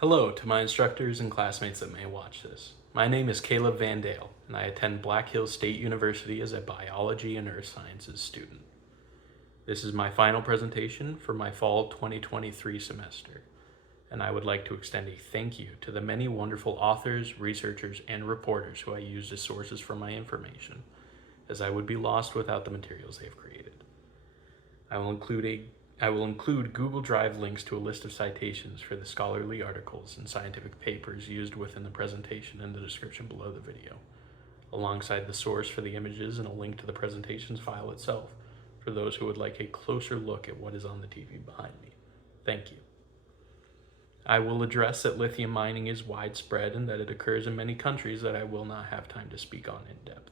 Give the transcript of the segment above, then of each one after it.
Hello to my instructors and classmates that may watch this. My name is Caleb Van Dale, and I attend Black Hills State University as a biology and earth sciences student. This is my final presentation for my fall 2023 semester, and I would like to extend a thank you to the many wonderful authors, researchers, and reporters who I used as sources for my information, as I would be lost without the materials they've created. I will include Google Drive links to a list of citations for the scholarly articles and scientific papers used within the presentation in the description below the video, alongside the source for the images and a link to the presentations file itself for those who would like a closer look at what is on the TV behind me. Thank you. I will address that lithium mining is widespread and that it occurs in many countries that I will not have time to speak on in depth.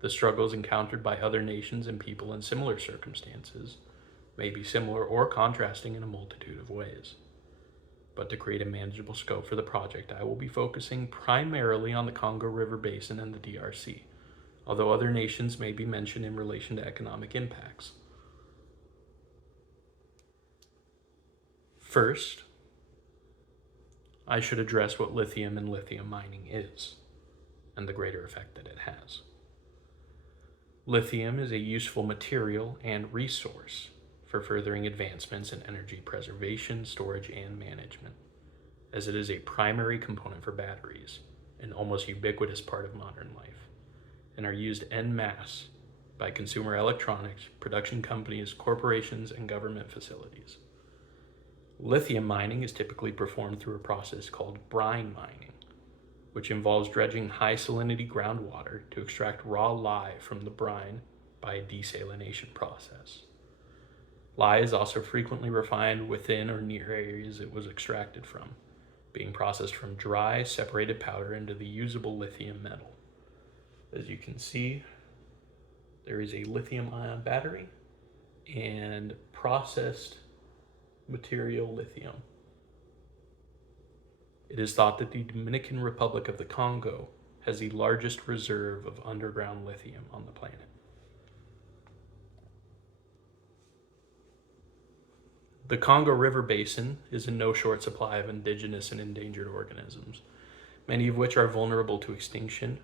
The struggles encountered by other nations and people in similar circumstances may be similar or contrasting in a multitude of ways. But to create a manageable scope for the project, I will be focusing primarily on the Congo River Basin and the DRC, although other nations may be mentioned in relation to economic impacts. First, I should address what lithium and lithium mining is, and the greater effect that it has. Lithium is a useful material and resource for furthering advancements in energy preservation, storage, and management, as it is a primary component for batteries, an almost ubiquitous part of modern life, and are used en masse by consumer electronics, production companies, corporations, and government facilities. Lithium mining is typically performed through a process called brine mining, which involves dredging high salinity groundwater to extract raw lye from the brine by a desalination process. Lye is also frequently refined within or near areas it was extracted from, being processed from dry, separated powder into the usable lithium metal. As you can see, there is a lithium-ion battery and processed material lithium. It is thought that the Dominican Republic of the Congo has the largest reserve of underground lithium on the planet. The Congo River Basin is in no short supply of indigenous and endangered organisms, many of which are vulnerable to extinction.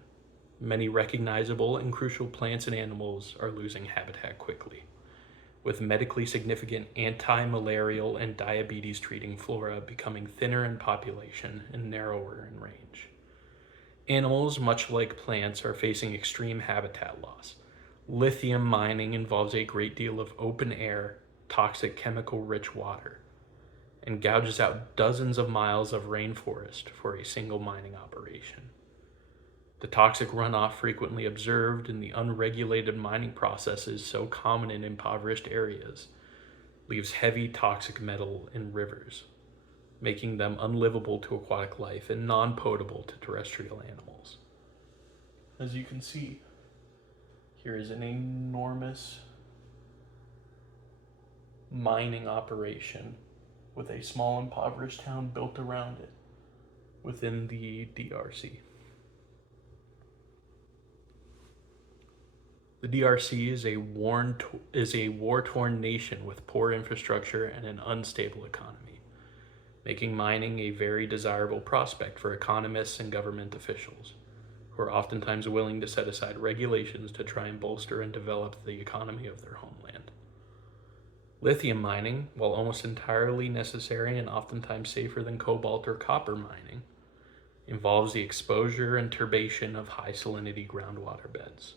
Many recognizable and crucial plants and animals are losing habitat quickly, with medically significant anti-malarial and diabetes-treating flora becoming thinner in population and narrower in range. Animals, much like plants, are facing extreme habitat loss. Lithium mining involves a great deal of open air, toxic chemical-rich water, and gouges out dozens of miles of rainforest for a single mining operation. The toxic runoff frequently observed in the unregulated mining processes so common in impoverished areas leaves heavy toxic metal in rivers, making them unlivable to aquatic life and non-potable to terrestrial animals. As you can see, here is an enormous mining operation with a small impoverished town built around it within the DRC. The DRC is a war-torn nation with poor infrastructure and an unstable economy, making mining a very desirable prospect for economists and government officials, who are oftentimes willing to set aside regulations to try and bolster and develop the economy of their homeland. Lithium mining, while almost entirely necessary and oftentimes safer than cobalt or copper mining, involves the exposure and turbation of high salinity groundwater beds.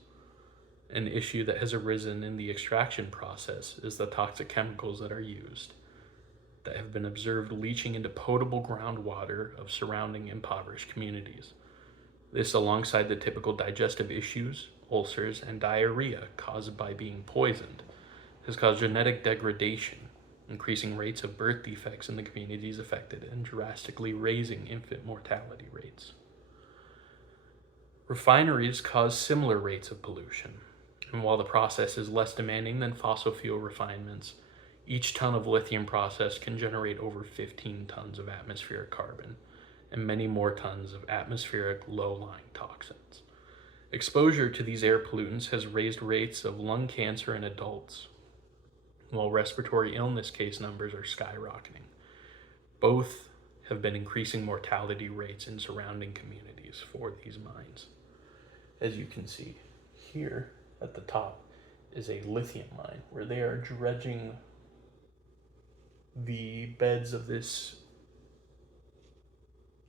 An issue that has arisen in the extraction process is the toxic chemicals that are used, that have been observed leaching into potable groundwater of surrounding impoverished communities. This, alongside the typical digestive issues, ulcers, and diarrhea caused by being poisoned, has caused genetic degradation, increasing rates of birth defects in the communities affected and drastically raising infant mortality rates. Refineries cause similar rates of pollution, and while the process is less demanding than fossil fuel refinements, each ton of lithium processed can generate over 15 tons of atmospheric carbon and many more tons of atmospheric low-lying toxins. Exposure to these air pollutants has raised rates of lung cancer in adults, while respiratory illness case numbers are skyrocketing. Both have been increasing mortality rates in surrounding communities for these mines. As you can see here at the top is a lithium mine where they are dredging the beds of this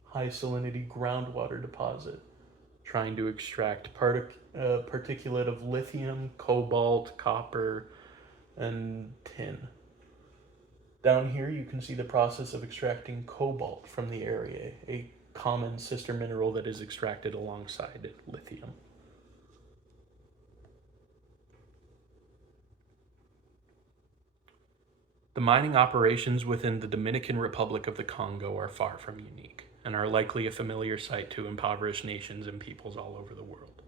high salinity groundwater deposit, trying to extract particulate of lithium, cobalt, copper, and tin. Down here you can see the process of extracting cobalt from the area, a common sister mineral that is extracted alongside lithium. The mining operations within the Dominican Republic of the Congo are far from unique and are likely a familiar sight to impoverished nations and peoples all over the world.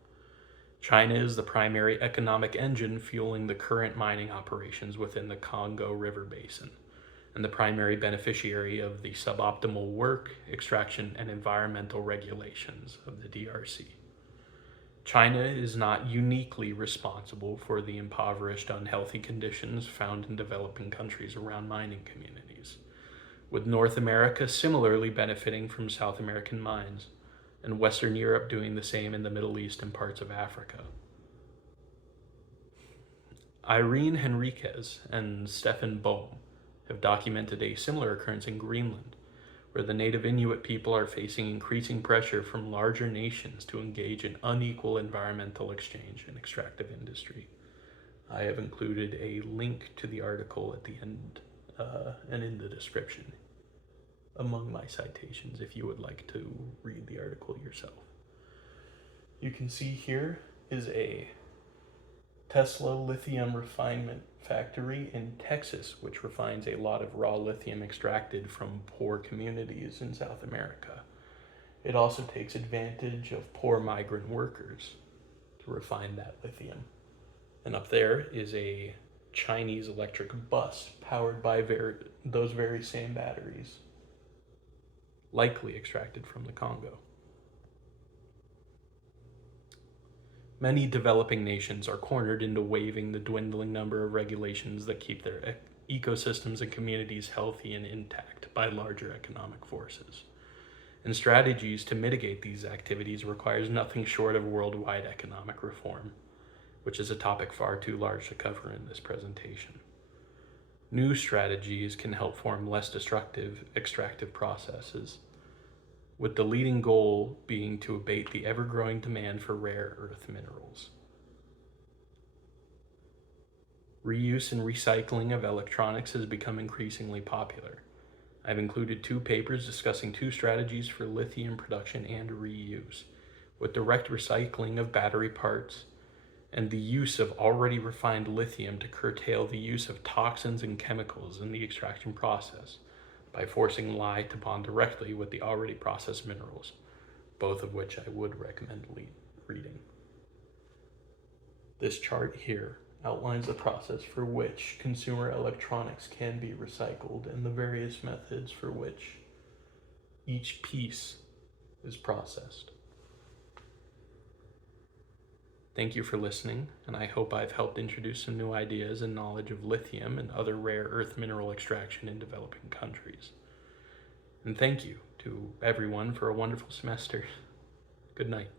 China is the primary economic engine fueling the current mining operations within the Congo River Basin, and the primary beneficiary of the suboptimal work, extraction, and environmental regulations of the DRC. China is not uniquely responsible for the impoverished, unhealthy conditions found in developing countries around mining communities, with North America similarly benefiting from South American mines, and Western Europe doing the same in the Middle East and parts of Africa. Irene Henriquez and Stefan Bohm have documented a similar occurrence in Greenland, where the native Inuit people are facing increasing pressure from larger nations to engage in unequal environmental exchange and extractive industry. I have included a link to the article at the end and in the description among my citations if you would like to read the article yourself. You can see here is a Tesla lithium refinement factory in Texas, which refines a lot of raw lithium extracted from poor communities in South America. It also takes advantage of poor migrant workers to refine that lithium. And up there is a Chinese electric bus powered by those very same batteries, likely extracted from the Congo. Many developing nations are cornered into waiving the dwindling number of regulations that keep their ecosystems and communities healthy and intact by larger economic forces. And strategies to mitigate these activities requires nothing short of worldwide economic reform, which is a topic far too large to cover in this presentation. New strategies can help form less destructive extractive processes, with the leading goal being to abate the ever-growing demand for rare earth minerals. Reuse and recycling of electronics has become increasingly popular. I've included 2 papers discussing 2 strategies for lithium production and reuse, with direct recycling of battery parts and the use of already refined lithium to curtail the use of toxins and chemicals in the extraction process, by forcing lye to bond directly with the already processed minerals, both of which I would recommend reading. This chart here outlines the process for which consumer electronics can be recycled and the various methods for which each piece is processed. Thank you for listening, and I hope I've helped introduce some new ideas and knowledge of lithium and other rare earth mineral extraction in developing countries. And thank you to everyone for a wonderful semester. Good night.